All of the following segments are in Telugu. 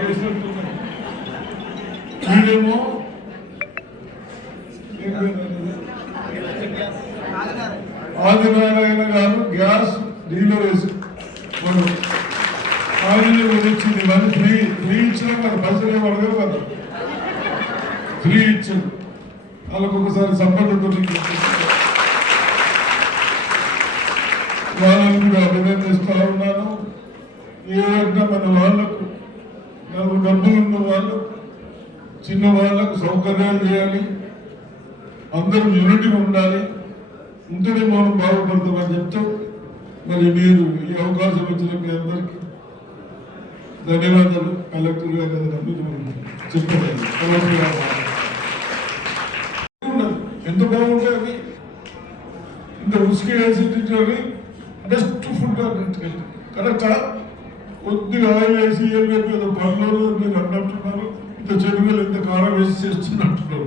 కేసినట్టున్నాయి. వీడేమో ఆదినారాయణ గారు గ్యాస్ డీలర్ వేసి ఆయన వచ్చింది. మరి ఫ్రీ ఇచ్చిన మరి పైసలు ఏమి అడగరు కదా, ఫ్రీ ఇచ్చారు. వాళ్ళకు ఒకసారి సంబంధంతో వాళ్ళని కూడా అభినందిస్తూ ఉన్నాను. ఏదైనా మన వాళ్ళకు డబ్బులు ఉన్న వాళ్ళు చిన్న వాళ్ళకు సౌకర్యాలు చేయాలి, అందరూ యూనిటీ ఉండాలి, ఉంటేనే మనం బాగుపడతామని చెప్తాం. మరి మీరు ఈ అవకాశం ఇచ్చిన మీ అందరికీ ధన్యవాదాలు. కలెక్టర్ గారు చెప్పండి. కలెక్టర్ గారు ఎంత బాగుంటుంది, ఇంత ఉసుక వేసి బెస్ట్ ఫుడ్ కరెక్టా. కొద్దిగా ఆయిల్ వేసి ఏం చెప్పేదో పనులు మీరు అన్నట్టున్నారు. ఇంత చెరువులు ఇంత కారం వేసి చేస్తున్నట్టున్నారు.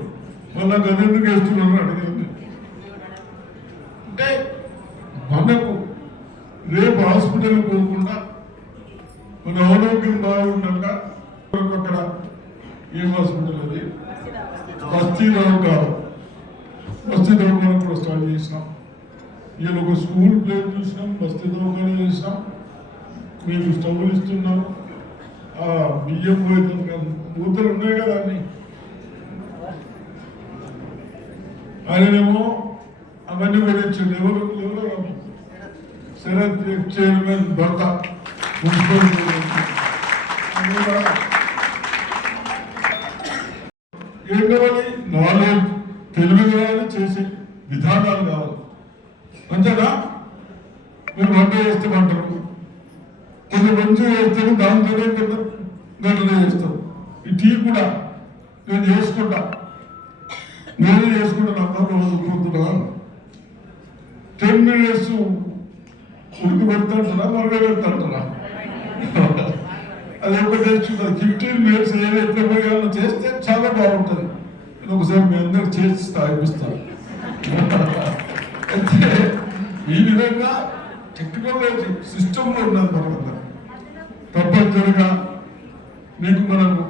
మళ్ళా గదెందుకు వేస్తున్నారు అడిగింది. అంటే మనకు రేపు హాస్పిటల్ పోకుండా మన ఆరోగ్యం బాగుండగా అక్కడ ఏ హాస్పిటల్ అది బస్తీ దవాఖానా కూడా స్టార్ట్ చేసినాం. ఈయన ఒక స్కూల్ ప్లేస్ చూసినాం, బస్తీ దవాఖానా చేసినాం. మేము స్టవ్లు ఇస్తున్నాం. ఆ బియ్యం మూతలు ఉన్నాయి కదా అన్ని. ఆయనేమో అవన్నీ కూడా ఇచ్చింది. ఎవరు శరత్ చైర్మన్ భర్త ఏం కావాలి, నాలెడ్జ్, తెలివి కావాలి, చేసే విధానాలు కావాలి. అంతేనా? మీరు వంట చేస్తామంటారు, కొంచెం మంచిగా చేస్తాను, దాంతోనే గంటలు చేస్తాం. ఈ టీ కూడా నేనే చేసుకుంటాను. రోజు పొద్దున 10 minutes ఉడికి పెడతాంటారా, మరగ పెడతాంటారా? అది ఒకటి తెలుసుకుంటారు. 15 minutes ఎట్లా పోయాలో చేస్తే చాలా బాగుంటుంది. నేను ఒకసారి మీ అందరికి చేసి స్థాపిస్తాను. అయితే ఈ విధంగా టెక్నాలజీ సిస్టంలో ఉన్నది మనమంతా. తప్పనిసరిగా మీకు మనకు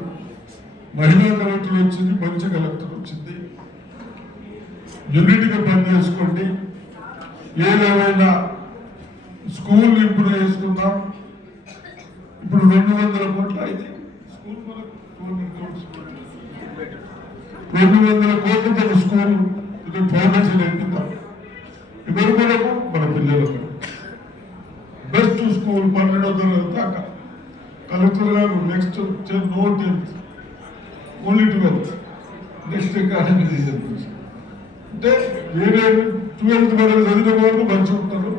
మహిళా కలెక్టర్ వచ్చింది, మంచి కలెక్టర్ వచ్చింది. యూనిట్గా పనిచేసుకోండి. ఏదేమైనా స్కూల్ ఇంప్రూవ్ చేసుకుందాం. ఇప్పుడు 200 కోట్లు అయితే స్కూల్ మనకు 200 కోట్లతో స్కూల్ ఫౌండేషన్ ఎంపుతాం. ఎవరి కొరకు? మన పిల్లలకు బెస్ట్ స్కూల్ 12వ తరగతి దాకా. కలెక్టర్ గారు next no 10th, only 12th. Next academy అంటే వేరే 12th వరకు చదివిన వాళ్ళు మంచిగా ఉంటారు,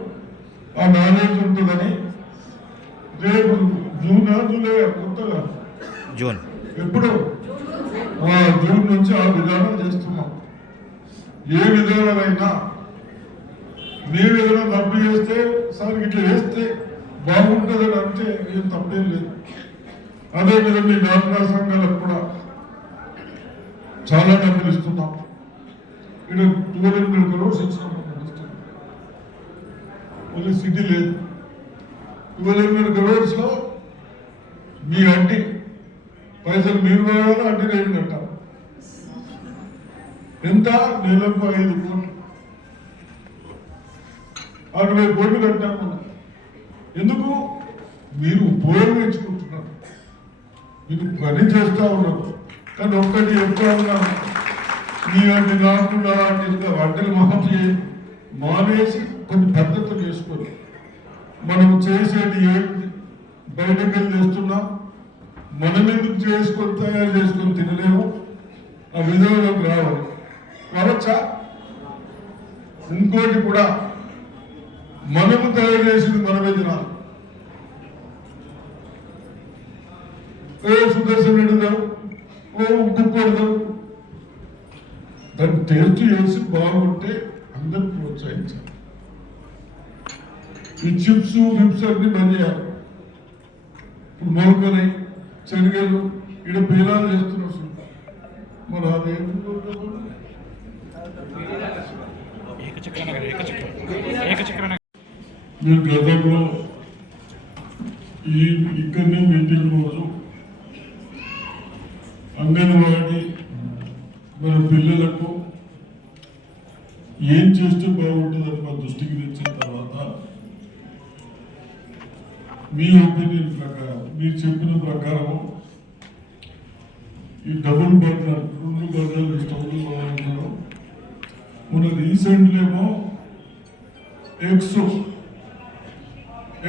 ఆ నాలెడ్జ్ ఉంటుందని. రేపు జూలై కొత్తగా ఎప్పుడు జూన్ నుంచి ఆ విధానం చేస్తున్నాం. ఏ విధానమైనా మేము ఏదైనా తప్పు చేస్తే సార్ ఇట్లా చేస్తే బాగుంటుందని అంటే ఏం తప్పేం లేదు. అదేవిధంగా ఈ డాక్టరా సంఘాలకు కూడా చాలా డబ్బులు ఇస్తున్నాం. ఇక్కడ 200 crores ఇచ్చినాం. ఓన్లీ సిటీ లేదు. 200 crores లో మీ అడ్డి పైసలు మీరు కావాలి, అడ్డి రేటు కట్టాలి. ఎంత? నెలకు 5 కోట్లు, 60 కోట్లు కట్టాము. ఎందుకు? మీరు ఉపయోగించుకుంటున్నారు, మీరు పని చేస్తూ ఉన్నారు. కానీ ఒక్కటి చెప్తా ఉన్నాను, మీ అంటే కాకుండా వంటలు మానేసి కొన్ని పద్ధతులు చేసుకొని మనం చేసేది ఏంటి, బయటకు వెళ్ళి చేస్తున్నాం. మనం ఎందుకు చేసుకొని తయారు చేసుకొని తినలేము, ఆ విధానంలోకి రావాలి. కావచ్చా? ఇంకోటి కూడా, మనము తయారు చేసింది మనమే తినాలి. సుదర్శన్ రెడ్డిదాం, ఉప్పు కొడదాం, దాన్ని టేస్ట్ చేసి బాగుంటే అందరూ ప్రోత్సహించాలి. ఈ చిప్స్ విప్స్ అన్ని బంద్ చేయాలి. ఇప్పుడు మొలకలు, శనగలు ఇక్కడ పేలాలు చేస్తున్నారు. మరి అదే మీరు గతంలో ఇక్కడనే మీటింగ్ రోజు అంగన్వాడీ మన పిల్లలకు ఏం చేస్తే బాగుంటుందని మా దృష్టికి తెచ్చిన తర్వాత మీ ఒపీనియన్ ప్రకారం మీరు చెప్పిన ప్రకారం ఈ డబుల్ బర్నర్ 2 బర్నర్లు స్టవ్లు వాడుతున్నాం. మన రీసెంట్లీ ఏమో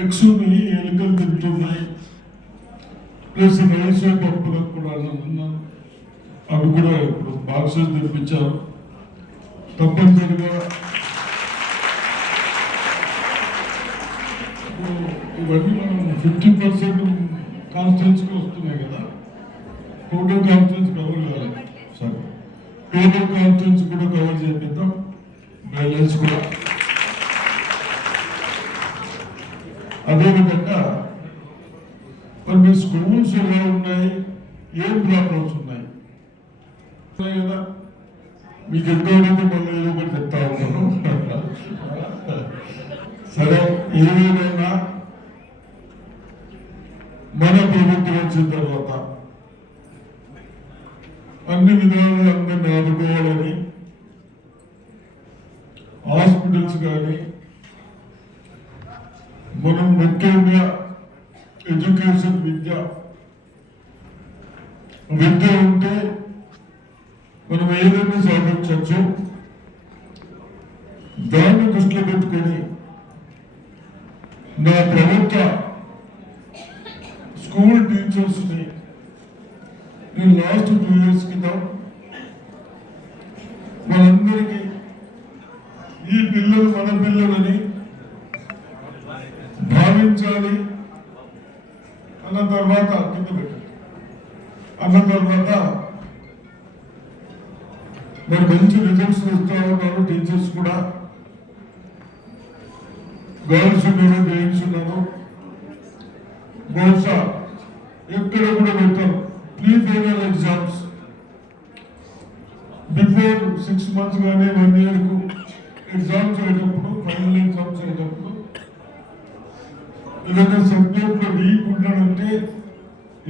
ఎగ్స్ని ఎలుకలు తింటున్నాయి, ప్లస్ రైస్ పప్పులకు కూడా అన్నున్నాను. అవి కూడా ఇప్పుడు బాక్సెస్ తెప్పించారు. తప్పనిసరిగా ఇవన్నీ మనం 50% కాన్స్టిట్యూన్సీకి వస్తున్నాయి కదా. టోటల్ కాన్స్టిట్యూన్సీ కవర్ కావాలి. సరే, టోటల్ కాన్స్టిట్యూన్సీ కూడా కవర్ చేపిద్దాం. బ్యాలెన్స్ కూడా అదేవిధంగా కొన్ని స్కూల్స్ ఎలా ఉన్నాయి, ఏం ప్రాబ్లమ్స్ ఉన్నాయి కదా. మీకు ఎంతవరకు మళ్ళీ ఏదో ఒకటి చెప్తా ఉంటాను. సరే, ఏదేమైనా మన ప్రభుత్వం వచ్చిన తర్వాత అన్ని విధాలుగా అందరినీ ఆదుకోవాలని హాస్పిటల్స్ కానీ మనం ముఖ్యంగా ఎడ్యుకేషన్ విద్య ఉంటే మనం ఏదైనా సాధించవచ్చు. దాన్ని దృష్టిలో పెట్టుకొని నా ప్రభుత్వ స్కూల్ టీచర్స్ని నేను లాస్ట్ 2 years క్రితం వాళ్ళందరికీ ఈ పిల్లలు మన పిల్లలని భావించాలి అన్న తర్వాత మరి మంచి రిజల్ట్స్ ఇస్తా ఉన్నారు. టీచర్స్ కూడా గర్ల్స్ ఉన్నారు, గేమ్స్ ఉన్నారు. బహుశా ఎక్కడ కూడా పెట్టారు pre final exams before 6 months కానీ 1 year ఎగ్జామ్స్ అయ్యేటప్పుడు, ఫైనల్ ఎగ్జామ్స్ అయ్యేటప్పుడు ఏదైనా సబ్జెక్ట్లో వీక్ ఉన్నాడంటే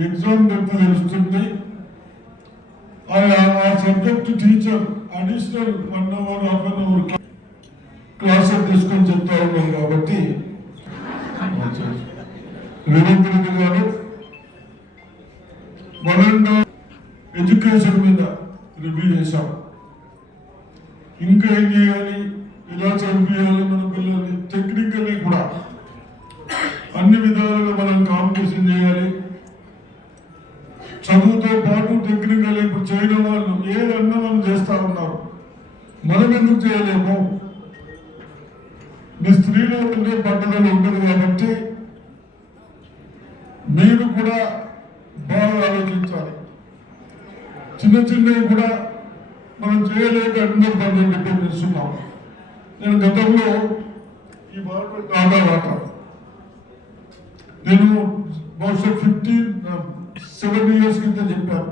ఎగ్జామ్ పెడితే తెలుస్తుంది. ఆ subject teacher additional 1 hour, 1/2 hour class తీసుకొని చెప్తా ఉన్నారు. కాబట్టి రేవంత్ రెడ్డి గారు మనం ఎడ్యుకేషన్ మీద రివ్యూ చేశాం. ఇంకా ఏం చేయాలి, ఇలా చదివియాలి మన పిల్లల్ని, టెక్నికల్లీ కూడా అన్ని విధాలుగా మనం కాంపిటీషన్ చేయాలి. చదువుతో పాటు టెక్నికల్ ఇప్పుడు చేయని వాళ్ళు ఏదన్నా మనం చేస్తా ఉన్నారు. మనం ఎందుకు చేయలేము? మీ స్త్రీలో ఉండే పట్టుదల ఉంటుంది కాబట్టి మీరు కూడా బాగా ఆలోచించాలి. చిన్నవి కూడా మనం చేయలేక అందరూ పనులు డిపెండ్ చేస్తున్నాం. నేను గతంలో ఈ వాటర్ టాటా వాటర్ నేను బహుశా 7 years క్రితం చెప్పాను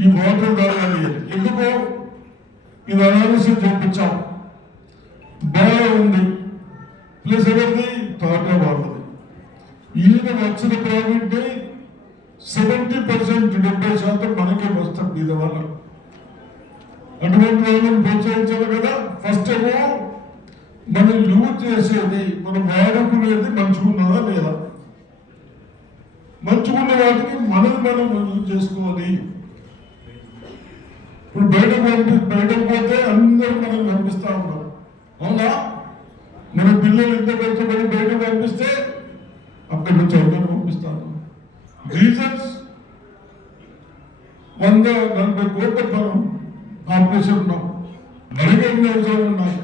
ఈ వాటర్ తాగాలి. ఎందుకో ఇది అనాలిసిస్ చూపించాం, బాగా ఉంది. ప్లస్ ఎవరిది టాటా వాళ్ళది. ఈయన వచ్చిన ప్రాఫిట్ 70%, 70% మనకే వస్తాం మీద వాళ్ళకు. అటువంటి వాళ్ళని ప్రోత్సహించాలి కదా. ఫస్ట్ ఏమో మనం యూజ్ చేసేది, మనం వాడుకునేది మంచిగున్నదా లేదా, మంచిగున్న వాటికి మనం యూజ్ చేసుకోవాలి. ఇప్పుడు బయటకు పోతే అందరూ మనం పంపిస్తా ఉన్నాం. అవునా? మన పిల్లలు ఎంత కష్టపడి బయటకు పంపిస్తే అక్కడి నుంచి అందరూ పంపిస్తాను. రీజన్స్ 140 కోట్ల ఆపరేషన్ ఉన్నాం, మనకి ఎన్ని అవసరం ఉన్నాయి.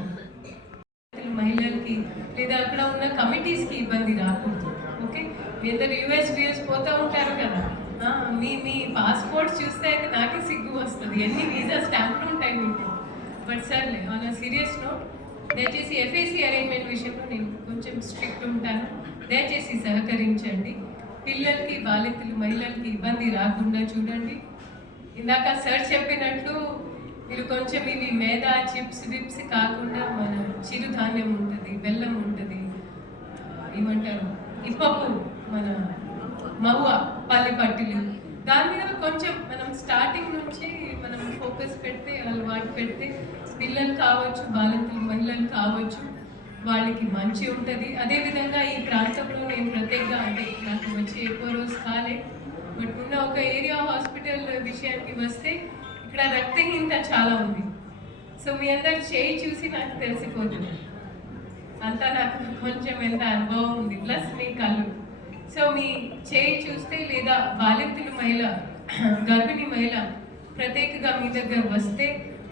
మహిళలకి లేదా అక్కడ ఉన్న కమిటీస్ కి ఇబ్బంది రాకూడదు. ఓకే, ఇద్దరు యూఎస్ పోతూ ఉంటారు కదా, మీ పాస్పోర్ట్స్ చూస్తే అయితే నాకే సిగ్గు వస్తుంది. ఎన్ని వీసా స్టాంపులు ఉంటాయి మీకు. బట్ సర్లే, ఆన్ సీరియస్ నోట్, దయచేసి ఎఫ్ఏసి అరేంజ్మెంట్ విషయంలో నేను కొంచెం స్ట్రిక్ట్ ఉంటాను. దయచేసి సహకరించండి. పిల్లలకి, బాలికలు, మహిళలకి ఇబ్బంది రాకుండా చూడండి. ఇందాక సార్ చెప్పినట్లు మీరు కొంచెం ఇవి మేదా, చిప్స్ విప్స్ కాకుండా మన చిరుధాన్యం ఉంటుంది, బెల్లం ఉంటుంది, ఏమంటారు ఇప్పప్పు, మన మహువ, పల్లి పట్టిలు, దాని మీద కొంచెం మనం స్టార్టింగ్ నుంచి మనం ఫోకస్ పెడితే అలవాటు పెడితే పిల్లలు కావచ్చు, బాలింతలు మహిళలు కావచ్చు, వాళ్ళకి మంచి ఉంటుంది. అదేవిధంగా ఈ ప్రాంతంలో నేను ప్రత్యేకంగా అంటే నాకు వచ్చి ఎక్కువ రోజు కాలే, బట్ ఉన్న ఒక ఏరియా హాస్పిటల్ విషయానికి వస్తే ఇక్కడ రక్తహీనత చాలా ఉంది. సో మీ అందరు చేయి చూసి నాకు తెలిసిపోతుంది, అంతా నాకు కొంచెం ఎంత అనుభవం ఉంది, ప్లస్ మీ కళ్ళు. సో మీ చేయి చూస్తే లేదా బాలింతలు మహిళ, గర్భిణీ మహిళ ప్రత్యేకంగా మీ దగ్గర వస్తే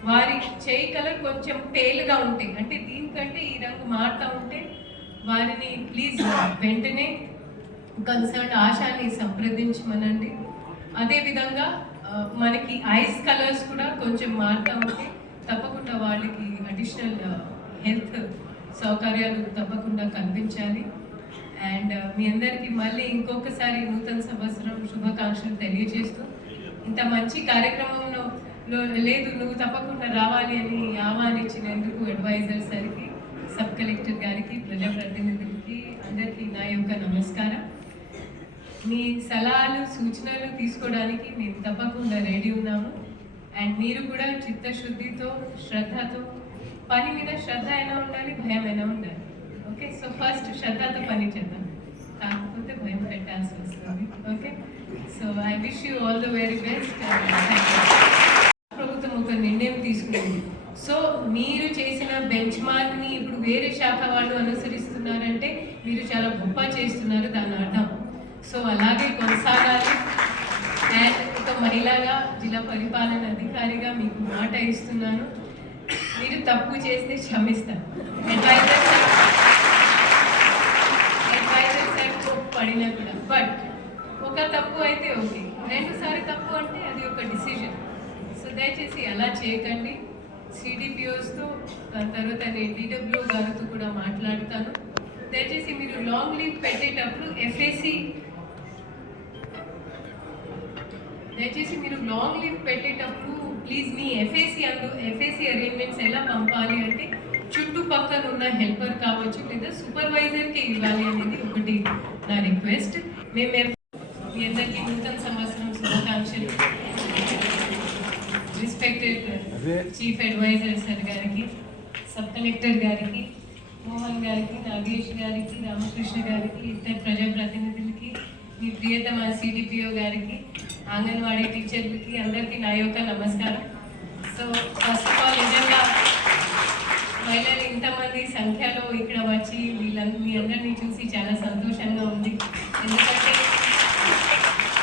వారి చేయి కలర్ కొంచెం పేలుగా ఉంటాయి, అంటే దీనికంటే ఈ రంగు మారుతూ ఉంటే వారిని ప్లీజ్ వెంటనే కన్సర్న్ ఆశాని సంప్రదించమనండి. అదేవిధంగా మనకి ఐస్ కలర్స్ కూడా కొంచెం మారుతూ ఉంటే తప్పకుండా వాళ్ళకి అడిషనల్ హెల్త్ సౌకర్యాలు తప్పకుండా కల్పించాలి. అండ్ మీ అందరికీ మళ్ళీ ఇంకొకసారి నూతన సంవత్సరం శుభాకాంక్షలు తెలియజేస్తూ, ఇంత మంచి కార్యక్రమంలో లేదు నువ్వు తప్పకుండా రావాలి అని ఆహ్వానించినందుకు అడ్వైజర్ సార్కి, సబ్ కలెక్టర్ గారికి, ప్రజాప్రతినిధులకి అందరికీ నా యొక్క నమస్కారం. మీ సలహాలు సూచనలు తీసుకోవడానికి మేము తప్పకుండా రెడీ ఉన్నాము. అండ్ మీరు కూడా చిత్తశుద్ధితో శ్రద్ధతో, పని మీద శ్రద్ధ అయినా ఉండాలి, భయం అయినా ఉండాలి. ఓకే, సో ఫస్ట్ శ్రద్ధతో పని చేద్దాం, కాకపోతే భయం పెట్టాల్సి వస్తుంది. Okay, so I wish you all the very best. ప్రభుత్వం ఒక నిర్ణయం తీసుకుంది. సో మీరు చేసిన బెంచ్ మార్క్ని ఇప్పుడు వేరే శాఖ వాళ్ళు అనుసరిస్తున్నారంటే మీరు చాలా గొప్ప చేస్తున్నారు, దాని అర్థం. సో అలాగే కొనసాగాలి. అండ్ ఒక మహిళగా, జిల్లా పరిపాలన అధికారిగా మీకు మాట ఇస్తున్నాను, మీరు తప్పు చేస్తే క్షమిస్తాను. అడ్వైజర్ సార్ పడినా కూడా, బట్ ఒక తప్పు అయితే ఓకే, రెండుసారి తప్పు అంటే అది ఒక డిసిజన్. సో దయచేసి అలా చేయకండి. సిడిపిఓస్తో తర్వాత నేను డిడబ్ల్యూ గారితో కూడా మాట్లాడతాను. దయచేసి మీరు లాంగ్ లీవ్ పెట్టేటప్పుడు ప్లీజ్ మీ ఎఫ్ఏసి అరేంజ్మెంట్స్ ఎలా పంపాలి అంటే చుట్టుపక్కల ఉన్న హెల్పర్ కావచ్చు లేదా సూపర్వైజర్కి ఇవ్వాలి అనేది ఒకటి నా రిక్వెస్ట్. మేము మీ అందరికీ నూతన సంవత్సరం శుభాకాంక్షలు. రెస్పెక్టెడ్ చీఫ్ అడ్వైజర్ సార్ గారికి, సబ్ కలెక్టర్ గారికి, మోహన్ గారికి, నాగేష్ గారికి, రామకృష్ణ గారికి, ఇతర ప్రజాప్రతినిధులకి, మీ ప్రియతమ సిడిపిఓ గారికి, అంగన్వాడీ టీచర్లకి అందరికీ నా యొక్క నమస్కారం. సో ఫస్ట్ ఆఫ్ ఆల్ నిజంగా మహిళలు ఇంతమంది సంఖ్యలో ఇక్కడ వచ్చి మీ అందరినీ చూసి చాలా సంతోషంగా ఉంది. ఎందుకంటే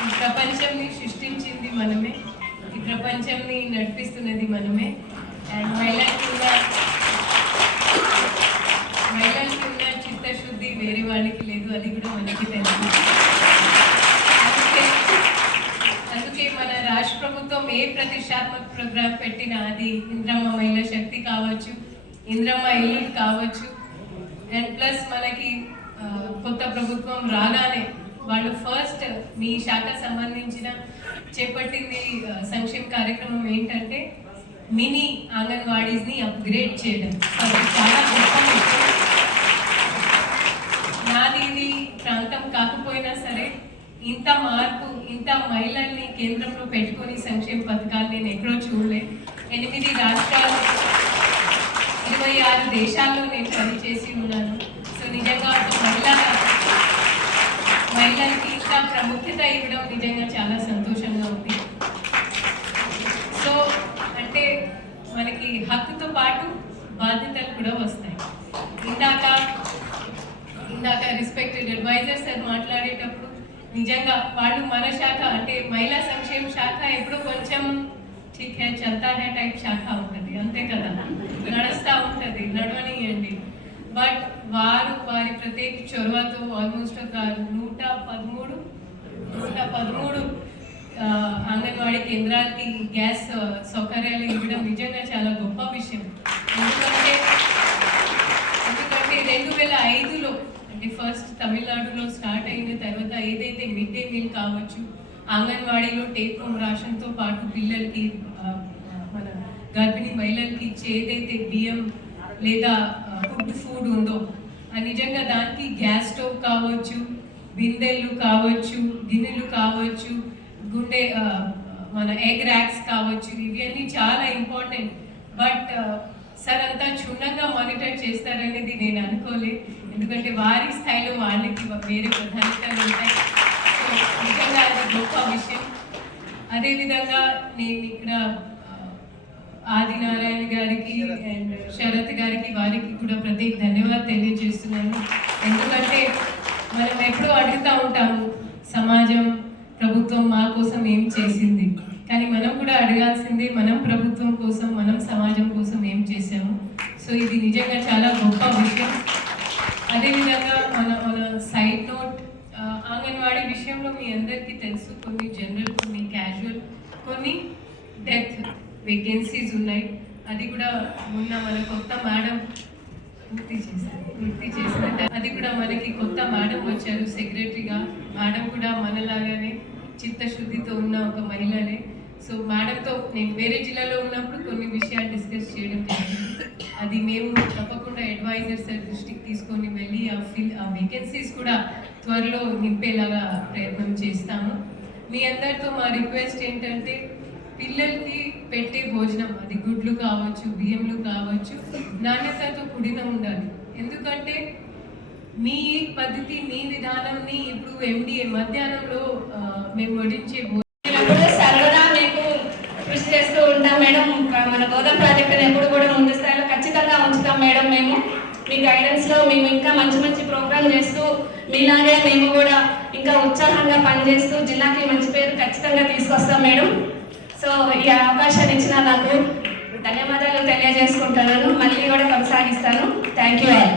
ఈ ప్రపంచంని సృష్టించింది మనమే, ఈ ప్రపంచంని నడిపిస్తున్నది మనమే. అండ్ మహిళలకి ఉన్న చిత్తశుద్ధి వేరే వాళ్ళకి లేదు, అది కూడా మనకి తెలుసు. అందుకే మన రాష్ట్ర ప్రభుత్వం ఏ ప్రతిష్టాత్మక ప్రోగ్రాం పెట్టినా అది ఇంద్రమ్మ మహిళా శక్తి కావచ్చు, ఇంద్రమ్మ ఇల్లు కావచ్చు. అండ్ ప్లస్ మనకి కొత్త ప్రభుత్వం రాగానే వాళ్ళు ఫస్ట్ మీ శాఖ సంబంధించిన చేపట్టింది సంక్షేమ కార్యక్రమం ఏంటంటే మినీ అంగన్వాడీస్ని అప్గ్రేడ్ చేయడం. చాలా గొప్ప విషయం. నాది ఇది ప్రాంతం కాకపోయినా సరే ఇంత మార్పు, ఇంత మహిళల్ని కేంద్రంలో పెట్టుకొని సంక్షేమ పథకాలు నేను ఎక్కడో చూడలే. 8 రాష్ట్రాలు, 26 దేశాల్లో నేను పనిచేసి ఉన్నాను. సో నిజంగా ఒక మహిళలకి ఇంకా ప్రాముఖ్యత ఇవ్వడం నిజంగా చాలా సంతోషంగా ఉంది. సో అంటే మనకి హక్కుతో పాటు బాధ్యతలు కూడా వస్తాయి. ఇందాక రెస్పెక్టెడ్ అడ్వైజర్ సార్ మాట్లాడేటప్పుడు నిజంగా వాళ్ళు మన శాఖ అంటే మహిళా సంక్షేమ శాఖ ఎప్పుడో కొంచెం ఠీక్ హై చల్తా హై టైప్ శాఖ ఉంటుంది, అంతే కదా, నడుస్తూ ఉంటుంది, నడవనియండి. బట్ వారి ప్రత్యేక చొరవతో ఆల్మోస్ట్ ఒక 113 అంగన్వాడీ కేంద్రాలకి గ్యాస్ సౌకర్యాలు ఇవ్వడం నిజంగా చాలా గొప్ప విషయం. ఎందుకంటే 2005లో అంటే ఫస్ట్ తమిళనాడులో స్టార్ట్ అయిన తర్వాత ఏదైతే మిడ్ డే మీల్ కావచ్చు, అంగన్వాడీలో టేక్ హోమ్ రేషన్తో పాటు పిల్లలకి, మన గర్భిణీ మహిళలకి ఇచ్చే ఏదైతే బియ్యం లేదా కుక్డ్ ఫుడ్ ఉందో నిజంగా దానికి గ్యాస్ స్టవ్ కావచ్చు, బిందెలు కావచ్చు, గిన్నెలు కావచ్చు, మన ఎగ్ ర్యాక్స్ కావచ్చు, ఇవన్నీ చాలా ఇంపార్టెంట్. బట్ సార్ అంతా క్షుణ్ణంగా మానిటర్ చేస్తారనేది నేను అనుకోలేదు, ఎందుకంటే వారి స్థాయిలో వాళ్ళకి వేరే ప్రాధాన్యతలు ఉంటాయి. సో నిజంగా అది గొప్ప విషయం. అదేవిధంగా నేను ఇక్కడ ఆదినారాయణ గారికి అండ్ శరత్ గారికి, వారికి కూడా ప్రత్యేక ధన్యవాదాలు తెలియజేస్తున్నాను. ఎందుకంటే మనం ఎప్పుడూ అడుగుతూ ఉంటాము, సమాజం ప్రభుత్వం మా కోసం ఏం చేసింది, కానీ మనం కూడా అడగాల్సిందే మనం ప్రభుత్వం కోసం, మనం సమాజం కోసం ఏం చేసాము. సో ఇది నిజంగా చాలా గొప్ప విషయం. అదేవిధంగా మన సైడ్ నోట్, అంగన్వాడీ విషయంలో మీ అందరికీ తెలుసు, కొన్ని జనరల్, కొన్ని క్యాజువల్, కొన్ని డెత్ వేకెన్సీస్ ఉన్నాయి. అది కూడా మొన్న మన కొత్త మేడం పూర్తి చేసినట్టు అది కూడా మనకి కొత్త మేడం వచ్చారు సెక్రటరీగా. మేడం కూడా మనలాగానే చిత్తశుద్ధితో ఉన్న ఒక మహిళనే. సో మేడంతో నేను వేరే జిల్లాలో ఉన్నప్పుడు కొన్ని విషయాలు డిస్కస్ చేయడం జరిగింది. అది మేము తప్పకుండా అడ్వైజర్ సార్ దృష్టికి తీసుకొని వెళ్ళి ఆ వేకెన్సీస్ కూడా త్వరలో నింపేలాగా ప్రయత్నం చేస్తాము. మీ అందరితో మా రిక్వెస్ట్ ఏంటంటే, పిల్లలకి పెట్టే భోజనం, అది గుడ్లు కావచ్చు, బియ్యంలు కావచ్చు, నాణ్యతతో కూడిన ఉండాలి. ఎందుకంటే మీ పద్ధతి, మీ విధానంని ఇప్పుడు MDA మధ్యాహ్నంలో మేము వడించే సర్వదా మీకు కృషి చేస్తూ ఉంటాం మేడం. మన గోదాం ప్రాజెక్టుని ఎప్పుడు కూడా ముందు స్థాయిలో ఖచ్చితంగా ఉంచుతాం మేడం. మేము మీ గైడెన్స్లో మేము ఇంకా మంచి మంచి ప్రోగ్రామ్ చేస్తూ మీలాగే మేము కూడా ఇంకా ఉత్సాహంగా పనిచేస్తూ జిల్లాకి మంచి పేరు ఖచ్చితంగా తీసుకొస్తాం మేడం. సో ఈ అవకాశాన్ని ఇచ్చిన నాకు ధన్యవాదాలు తెలియజేసుకుంటున్నాను. మళ్ళీ కూడా కొనసాగిస్తాను. Thank you all.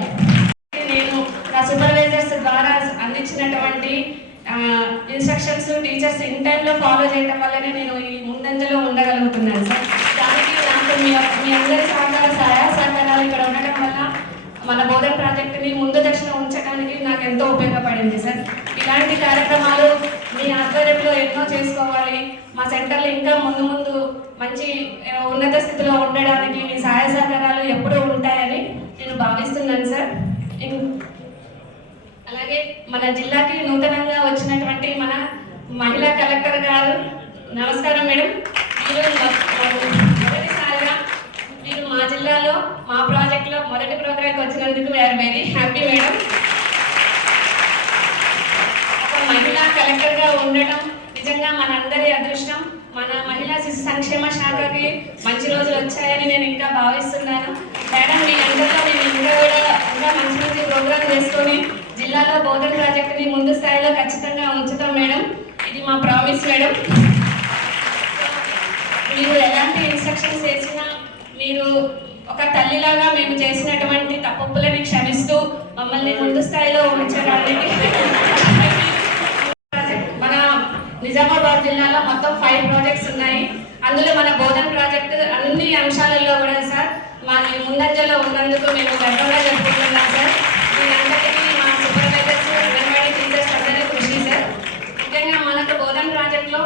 నేను నా సూపర్వైజర్స్ ద్వారా అందించినటువంటి ఇన్స్ట్రక్షన్స్ టీచర్స్ ఇన్ టైంలో ఫాలో చేయడం వల్లనే నేను ఈ ముందంజలో ఉండగలుగుతున్నాను సార్. దానికి నాకు మీ అందరి సహకారాలు ఇక్కడ ఉండటం వల్ల మన బోధన ప్రాజెక్టుని ముందు దశలో ఉంచడానికి నాకు ఎంతో ఉపయోగపడింది సార్. ఇలాంటి కార్యక్రమాలు మీ ఆధ్వర్యంలో ఎన్నో చేసుకోవాలి. మా సెంటర్లో ఇంకా ముందు మంచి ఉన్నత స్థితిలో ఉండడానికి మీ సహాయ సహకారాలు ఎప్పుడూ ఉంటాయని నేను భావిస్తున్నాను సార్. అలాగే మన జిల్లాకి నూతనంగా వచ్చినటువంటి మన మహిళా కలెక్టర్ గారు, నమస్కారం మేడం. మీరు మొదటిసారిగా మీరు మా జిల్లాలో మా ప్రాజెక్ట్లో మొదటి ప్రోగ్రాంకి వచ్చినందుకు వీఆర్ వెరీ హ్యాపీ మేడం. ఒక మహిళా కలెక్టర్గా ఉండటం నిజంగా మనందరి అదృష్టం. మన మహిళా శిశు సంక్షేమ శాఖకి మంచి రోజులు వచ్చాయని నేను ఇంకా భావిస్తున్నాను మేడం. మీ అందరిలో మేము ఇంకా మంచి మంచి ప్రోగ్రాం చేసుకొని జిల్లాలో బోధన ప్రాజెక్టుని ముందు స్థాయిలో ఖచ్చితంగా ఉంచుతాం మేడం. ఇది మా ప్రామిస్ మేడం. మీరు ఎలాంటి ఇన్స్ట్రక్షన్స్ చేసినా మీరు ఒక తల్లిలాగా మేము చేసినటువంటి తప్పులని క్షమిస్తూ మమ్మల్ని ముందు స్థాయిలో ఉంచడానికి. మన నిజామాబాద్ జిల్లాలో మొత్తం 5 ప్రాజెక్ట్స్ ఉన్నాయి. అందులో మన బోధన ప్రాజెక్టు అన్ని అంశాలలో కూడా సార్ మా ముందంజలో ఉన్నందుకు మేము గర్వంగా చెప్పుకుంటున్నాం సార్. మీరందరికీ మా సూపర్వైజర్స్, అంగన్వాడీ టీచర్స్ అందరూ కృషి సార్. ముఖ్యంగా మనకు బోధన ప్రాజెక్టులో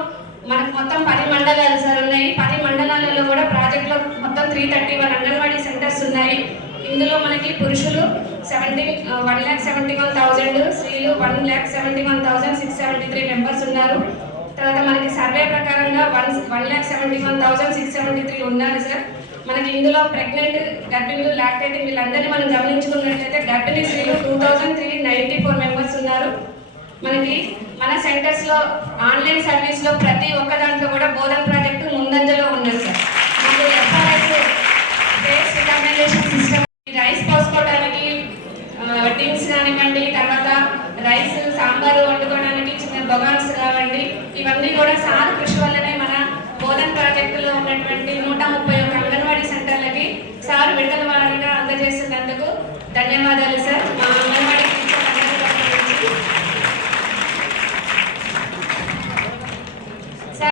మనకు మొత్తం 10 మండలాలు సార్ ఉన్నాయి. 10 మండలాలలో కూడా ప్రాజెక్టులో మొత్తం 331 అంగన్వాడీ సెంటర్స్ ఉన్నాయి. ఇందులో మనకి పురుషులు 1,71,000, స్త్రీలు 1,71,673 మెంబర్స్ ఉన్నారు. తర్వాత మనకి సర్వే ప్రకారంగా 1,71,673 ఉన్నారు సార్. మనకి ఇందులో ప్రెగ్నెంట్, గర్భిణులు, లాక్టేటింగ్ వీళ్ళందరినీ మనం గమనించుకున్నట్లయితే గర్భిణీ స్త్రీలు 2,394 మెంబర్స్ ఉన్నారు. మనకి మన సెంటర్స్లో ఆన్లైన్ సర్వీస్లో ప్రతి ఒక్క దాంట్లో కూడా బోధన ప్రాజెక్టు ముందంజలో ఉన్నది సార్. మనకి FRS face recognition system, rice పోసుకోవడానికి టిన్స్ కానివ్వండి, తర్వాత రైస్ సాంబారు వండుకోవడానికి చిన్న బగాన్స్ కావండి, ఇవన్నీ కూడా సార్ కృషి వల్లనే మన బోధన ప్రాజెక్టులో ఉన్నటువంటి 131 అంగన్వాడీ సెంటర్లకి సార్ విడుదల వారీగా అందజేస్తున్నందుకు ధన్యవాదాలు.